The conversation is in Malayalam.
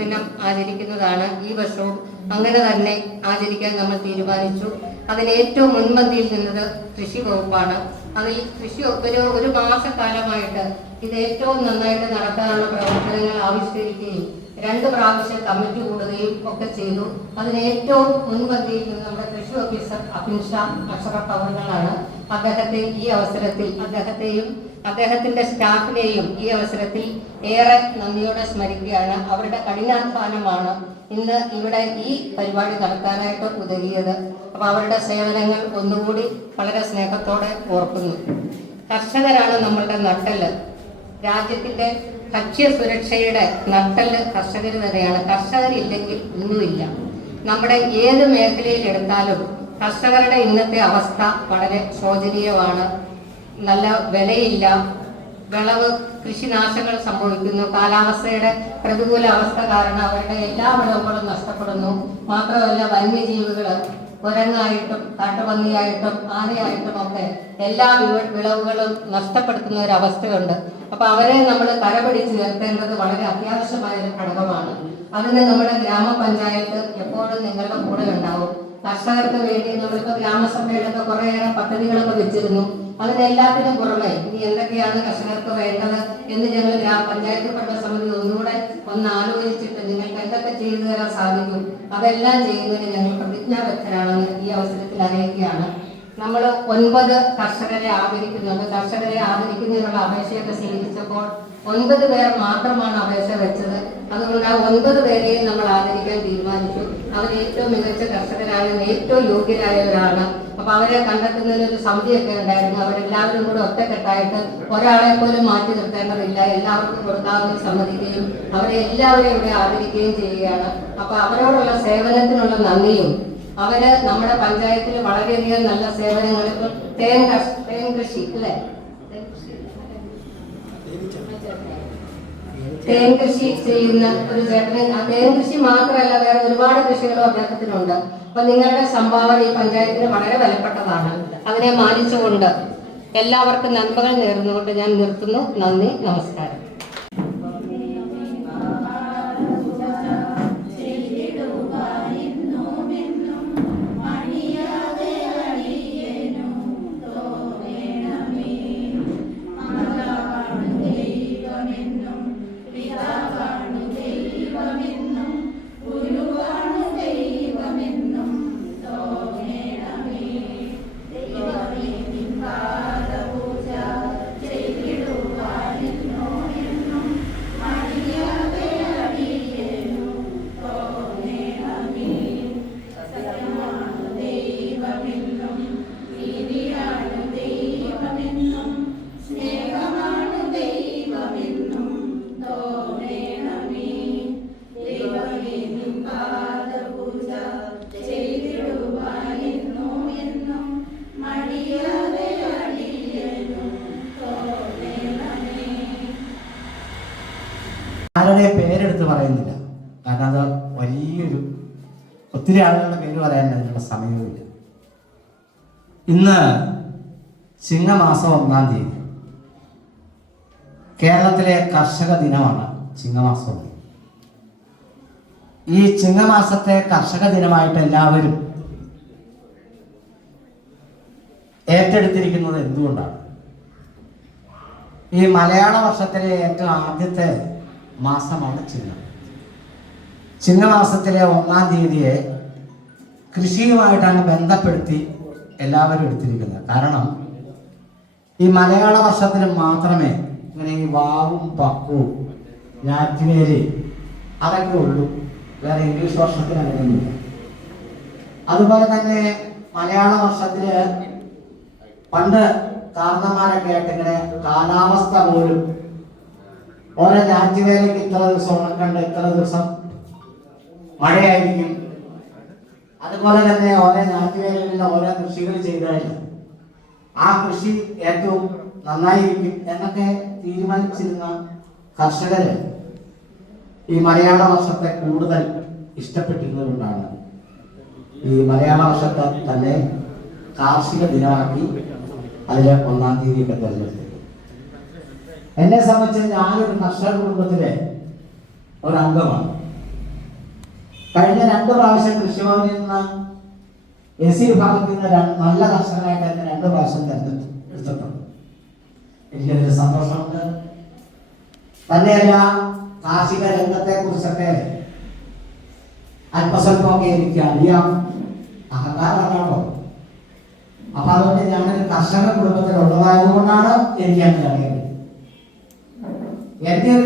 ദിനം ആചരിക്കുന്നതാണ്. ഈ വർഷവും അങ്ങനെ തന്നെ ആചരിക്കാൻ നമ്മൾ തീരുമാനിച്ചു. അതിന് ഏറ്റവും മുൻപന്തിയിൽ നിന്നത് കൃഷി വകുപ്പാണ്. അതിൽ കൃഷി ഒരു മാസക്കാലമായിട്ട് ഇത് ഏറ്റവും നന്നായിട്ട് നടത്താനുള്ള പ്രവർത്തനങ്ങൾ ആവിഷ്കരിക്കുകയും 2 പ്രാവശ്യം കമ്മിറ്റി കൂടുകയും ഒക്കെ ചെയ്തു. അതിന് ഏറ്റവും മുൻപന്തിയിൽ നിന്ന് നമ്മുടെ കൃഷി ഓഫീസർ അഫിൻഷാ അഷറഫ് അവറുകളാണ്. അദ്ദേഹത്തെ ഈ അവസരത്തിൽ അദ്ദേഹത്തെയും അദ്ദേഹത്തിന്റെ സ്റ്റാഫിനെയും ഈ അവസരത്തിൽ ഏറെ നന്ദിയോടെ സ്മരിക്കുകയാണ്. അവരുടെ കഠിനാധ്വാനമാണ് ഇന്ന് ഇവിടെ ഈ പരിപാടി നടത്താനായിട്ട് ഉതകിയത്. അപ്പൊ അവരുടെ സേവനങ്ങൾ ഒന്നുകൂടി വളരെ സ്നേഹത്തോടെ ഓർക്കുന്നു. കർഷകരാണ് നമ്മളുടെ നട്ടെല്ല്. രാജ്യത്തിന്റെ ഭക്ഷ്യ സുരക്ഷയുടെ നട്ടെല്ല് കർഷകർ തന്നെയാണ്. കർഷകരില്ലെങ്കിൽ ഒന്നുമില്ല. നമ്മുടെ ഏത് മേഖലയിൽ എടുത്താലും കർഷകരുടെ ഇന്നത്തെ അവസ്ഥ വളരെ ശോചനീയമാണ്. നല്ല വിലയില്ല, വിളവ് കൃഷിനാശങ്ങൾ സംഭവിക്കുന്നു, കാലാവസ്ഥയുടെ പ്രതികൂല അവസ്ഥ കാരണം അവരുടെ എല്ലാ വിളവുകളും നഷ്ടപ്പെടുന്നു. മാത്രമല്ല വന്യജീവികൾ കുരങ്ങായിട്ടും കാട്ടുപന്നിയായിട്ടും ആനയായിട്ടും ഒക്കെ എല്ലാ വിളവുകളും നഷ്ടപ്പെടുത്തുന്ന ഒരു അവസ്ഥയുണ്ട്. അപ്പൊ അവരെ നമ്മൾ കരപിടിച്ച് നിർത്തേണ്ടത് വളരെ അത്യാവശ്യമായ ഒരു ഘടകമാണ്. അതിന് നമ്മുടെ ഗ്രാമപഞ്ചായത്ത് എപ്പോഴും നിങ്ങളുടെ കൂടെ ഉണ്ടാവും. കർഷകർക്ക് വേണ്ടി നമ്മളിപ്പോൾ ഗ്രാമസഭയിലൊക്കെ കുറേയേറെ പദ്ധതികളൊക്കെ വെച്ചിരുന്നു. അതിനെല്ലാത്തിനും പുറമെ ഇനി എന്തൊക്കെയാണ് കർഷകർക്ക് വേണ്ടത് എന്ന് ഞങ്ങൾ ഗ്രാമപഞ്ചായത്ത് ഭരണസമിതി ഒന്നുകൂടെ ആലോചിച്ചിട്ട് നിങ്ങൾക്ക് എന്തൊക്കെ ചെയ്തു തരാൻ സാധിക്കും അതെല്ലാം ചെയ്യുന്നതിന് ഞങ്ങൾ പ്രതിജ്ഞാബദ്ധരാണെന്ന് ഈ അവസരത്തിൽ അറിയിക്കുകയാണ്. നമ്മൾ 9 കർഷകരെ ആദരിക്കുന്നുണ്ട്. കർഷകരെ ആദരിക്കുന്നതിനുള്ള അപേക്ഷയൊക്കെ സ്വീകരിച്ചപ്പോൾ 9 പേർ മാത്രമാണ് അപേക്ഷ വെച്ചത്. അതുകൊണ്ട് ആ 9 പേരെയും നമ്മൾ ആദരിക്കാൻ തീരുമാനിച്ചു. അവർ ഏറ്റവും മികച്ച കർഷകരാണ്, ഏറ്റവും യോഗ്യരായവരാണ്. അപ്പൊ അവരെ കണ്ടെത്തുന്നതിനൊരു സമിതിയൊക്കെ ഉണ്ടായിരുന്നു. അവരെല്ലാവരും കൂടെ ഒറ്റക്കെട്ടായിട്ട് ഒരാളെ പോലും മാറ്റി നിർത്തേണ്ടതില്ല, എല്ലാവർക്കും കൊടുക്കാമെന്ന് സമ്മതിക്കുകയും അവരെ എല്ലാവരെയും ഇവിടെ ആദരിക്കുകയും ചെയ്യുകയാണ്. അപ്പൊ അവരോടുള്ള സേവനത്തിനുള്ള നന്ദിയും അവര് നമ്മുടെ പഞ്ചായത്തിൽ വളരെയധികം നല്ല സേവനങ്ങൾ തേൻ കൃഷി അല്ലെ തേൻ കൃഷി ചെയ്യുന്ന ഒരു ചേട്ടന് തേൻ കൃഷി മാത്രമല്ല വേറെ ഒരുപാട് കൃഷികളും അദ്ദേഹത്തിനുണ്ട്. അപ്പൊ നിങ്ങളുടെ സംഭാവന ഈ പഞ്ചായത്തിന് വളരെ വിലപ്പെട്ടതാണ്. അതിനെ മാനിച്ചുകൊണ്ട് എല്ലാവർക്കും നന്മകൾ നേർന്നുകൊണ്ട് ഞാൻ നിർത്തുന്നു. നന്ദി, നമസ്കാരം. ആരുടെ പേരെടുത്ത് പറയുന്നില്ല, കാരണം അത് ഒത്തിരി ആളുകളുടെ പേര് പറയാൻ അതിനുള്ള സമയവുമില്ല. ഇന്ന് ചിങ്ങമാസം 1-ാം തീയതി കേരളത്തിലെ കർഷക ദിനമാണ്. ചിങ്ങമാസം ഈ ചിങ്ങമാസത്തെ കർഷക ദിനമായിട്ട് എല്ലാവരും ഏറ്റെടുത്തിരിക്കുന്നത് എന്തുകൊണ്ടാണ്? ഈ മലയാള വർഷത്തിലെ ഏറ്റവും ആദ്യത്തെ മാസമാണ് ചിങ്ങം. ചിങ്ങമാസത്തിലെ 1-ാം തീയതിയെ കൃഷിയുമായിട്ടാണ് ബന്ധപ്പെടുത്തി എല്ലാവരും എടുത്തിരിക്കുന്നത്. കാരണം ഈ മലയാള വർഷത്തിന് മാത്രമേ ഇങ്ങനെ ഈ വാവും പക്കവും ഞാറ്റുവേലി അതൊക്കെ ഉള്ളൂ. വേറെ ഇംഗ്ലീഷ് വർഷത്തിന് അങ്ങനെയൊന്നുമില്ല. അതുപോലെ തന്നെ മലയാള വർഷത്തില് പണ്ട് കാരണന്മാരൊക്കെ ആയിട്ട് ഇങ്ങനെ കാലാവസ്ഥ പോലും ഓരോ ഞാറ്റുവേലയ്ക്ക് ഇത്ര ദിവസം ഉണക്കണ്ട്, ഇത്ര ദിവസം മഴയായിരിക്കും. അതുപോലെ തന്നെ ഓരോ ഞാറ്റുവേലകളിൽ ഓരോ കൃഷികൾ ചെയ്താൽ ആ കൃഷി ഏറ്റവും നന്നായിരിക്കും എന്നൊക്കെ തീരുമാനിച്ചിരുന്ന കർഷകര് ഈ മലയാള വർഷത്തെ കൂടുതൽ ഇഷ്ടപ്പെട്ടിരുന്നത് കൊണ്ടാണ് ഈ മലയാള വർഷത്തെ തന്നെ കാർഷിക ദിനമാക്കി അതിലെ 1-ാം തീയതിയൊക്കെ തിരഞ്ഞെടുത്തത്. എന്നെ സംബന്ധിച്ച് ഞാനൊരു കർഷക കുടുംബത്തിലെ ഒരംഗമാണ്. കഴിഞ്ഞ 2 പ്രാവശ്യം കൃഷിഭവനിൽ നിന്ന് SC വിഭാഗത്തിൽ നിന്ന് നല്ല കർഷകനായിട്ട് തന്നെ 2 പ്രാവശ്യം എടുത്തിട്ടുണ്ട്. എനിക്കതിൽ സന്തോഷമുണ്ട്. തന്നെയല്ല, കാർഷിക രംഗത്തെ കുറിച്ചൊക്കെ അല്പസ്വല്പമൊക്കെ എനിക്ക് അറിയാം. അഹങ്കാരമാണോ? അപ്പൊ അതുകൊണ്ട് ഞാനൊരു കർഷക കുടുംബത്തിലുള്ളതായത് കൊണ്ടാണ് എനിക്ക് അങ്ങനെ അറിയാം. എന്റെ ഒരു